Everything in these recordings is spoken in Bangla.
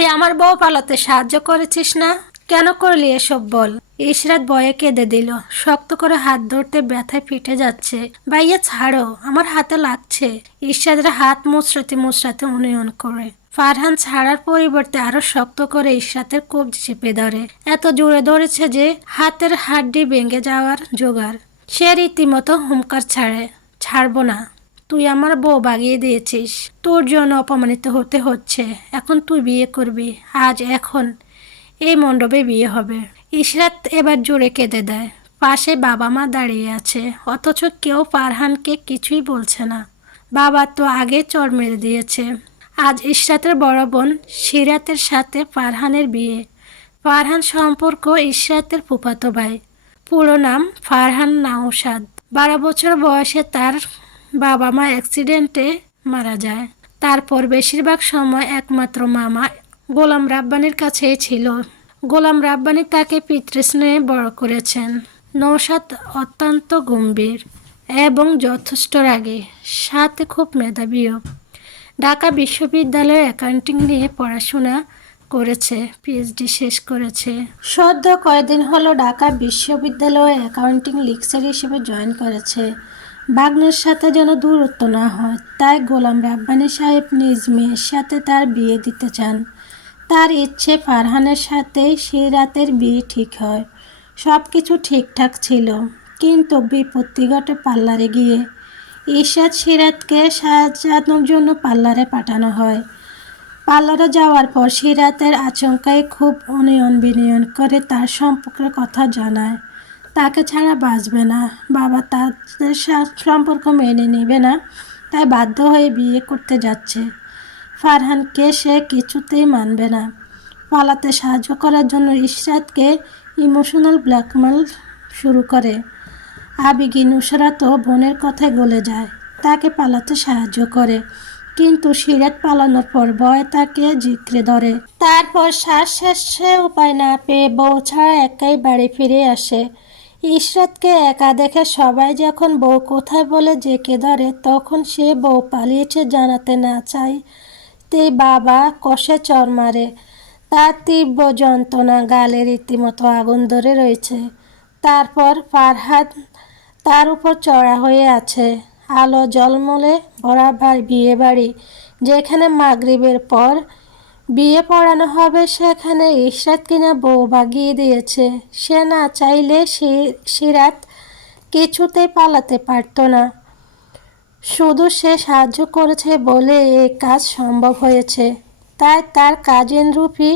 তুই আমার বউ পালাতে সাহায্য করেছিস না? কেন করলি এসব বল। ইশরাত ভয়ে কেঁদে দিল। শক্ত করে হাত ধরতে ব্যথায় ফিটে যাচ্ছে। ভাইয়া ছাড়ো, আমার হাতে লাগছে। ইশরাতের হাত মুচড়াতে মুচড়াতে উন্নয়ন করে ফারহান ছাড়ার পরিবর্তে আরো শক্ত করে ইশরাতের কবজি চেপে ধরে। এত জোরে ধরেছে যে হাতের হাড্ডি ভেঙে যাওয়ার জোগাড়। সে রীতিমতো হুঙ্কার ছাড়ে, ছাড়বো না। তুই আমার বউ বাগিয়ে দিয়েছিস, তোর জন্য অপমানিত হতে হচ্ছে। এখন তুই বিয়ে করবি, আজ এখন এই মণ্ডপে বিয়ে হবে। ইশরাত এবার জোরে কেঁদে দেয়। পাশে বাবা মা দাঁড়িয়ে আছে, অথচ কেউ ফারহানকে কিছুই বলছে না। বাবা তো আগে চড় মেরে দিয়েছে। আজ ইশরাতের বড় বোন সিরাতের সাথে ফারহানের বিয়ে। ফারহান সম্পর্ক ইশরাতের ফুফাতো ভাই। পুরো নাম ফারহান নাওশাদ। 12 বছর বয়সে তার বাবা মা অ্যাক্সিডেন্টে মারা যায়। তারপর বেশিরভাগ সময় একমাত্র মামা গোলাম রাব্বানির কাছেই ছিল। গোলাম রাব্বানি তাকে পিতৃস্নেহে বড় করেছেন। নওশাদ অত্যন্ত গম্ভীর এবং যথেষ্ট রাগী, সাথে খুব মেধাবীও। ঢাকা বিশ্ববিদ্যালয়ে অ্যাকাউন্টিং নিয়ে পড়াশোনা করেছে, পিএইচডি শেষ করেছে। সদ্য কয়েকদিন হলো ঢাকা বিশ্ববিদ্যালয়ে অ্যাকাউন্টিং লেকচার হিসেবে জয়েন করেছে। ভাগ্নের সাথে যেন দূরত্ব না হয়, তাই গোলাম রাব্বানি সাহেব নিজ মেয়ের সাথে তার বিয়ে দিতে চান। তার ইচ্ছে ফারহানের সাথেই সিরাতের বিয়ে ঠিক হয়। সব কিছু ঠিকঠাক ছিল, কিন্তু বিপত্তি ঘটে পার্লারে গিয়ে। ইশরাত সিরাতকে সাজানোর জন্য পার্লারে পাঠানো হয়। পার্লারে যাওয়ার পর সিরাতের আচমকাই খুব অনিয়ন বিনয়ন করে তার সম্পর্কের কথা জানায়। তাকে ছাড়া বাঁচবে না, বাবা তাদের সম্পর্ক মেনে নেবে না, তাই বাধ্য হয়ে বিয়ে করতে যাচ্ছে। ফারহানকে সে কিছুতেই মানবে না। পালাতে সাহায্য করার জন্য ইশরাতকে ইমোশনাল ব্ল্যাকমেল শুরু করে। আবেগী নুসরাতও বোনের কথায় গলে যায়, তাকে পালাতে সাহায্য করে। কিন্তু সিরাত পালানোর পর ভয় তাকে জিকড়ে ধরে। তারপর শ্বাস শেষে উপায় না পেয়ে বউ ছাড়া একাই বাড়ি ফিরে আসে। ইশরাতকে একা দেখে সবাই যখন বউ কোথায় বলে জেঁকে ধরে, তখন সে বউ পালিয়েছে জানাতে না চাইতেই বাবা কষে চড় মারে। তার তীব্র যন্ত্রণা গালে রীতিমতো আগুন ধরে রয়েছে। তারপর ফারহান তার উপর চড়া হয়ে আছে। আলো জলমলে ভরা বিয়ে বাড়ি, যেখানে মাগরিবের পর বিয়ে পড়ানো হবে, সেখানে ইশরাত কিনা বউ বাগিয়ে দিয়েছে। সে না চাইলে সিরাত কিছুতেই পালাতে পারত না। শুধু সে সাহায্য করেছে বলে এই কাজ সম্ভব হয়েছে। তাই তার কাজিন রুফি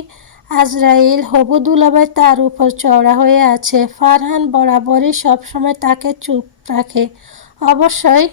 আজরাইল হবু দুলাভাই তার উপর চড়া হয়ে আছে। ফারহান বরাবরই সবসময় তাকে চুপ রাখে। অবশ্যই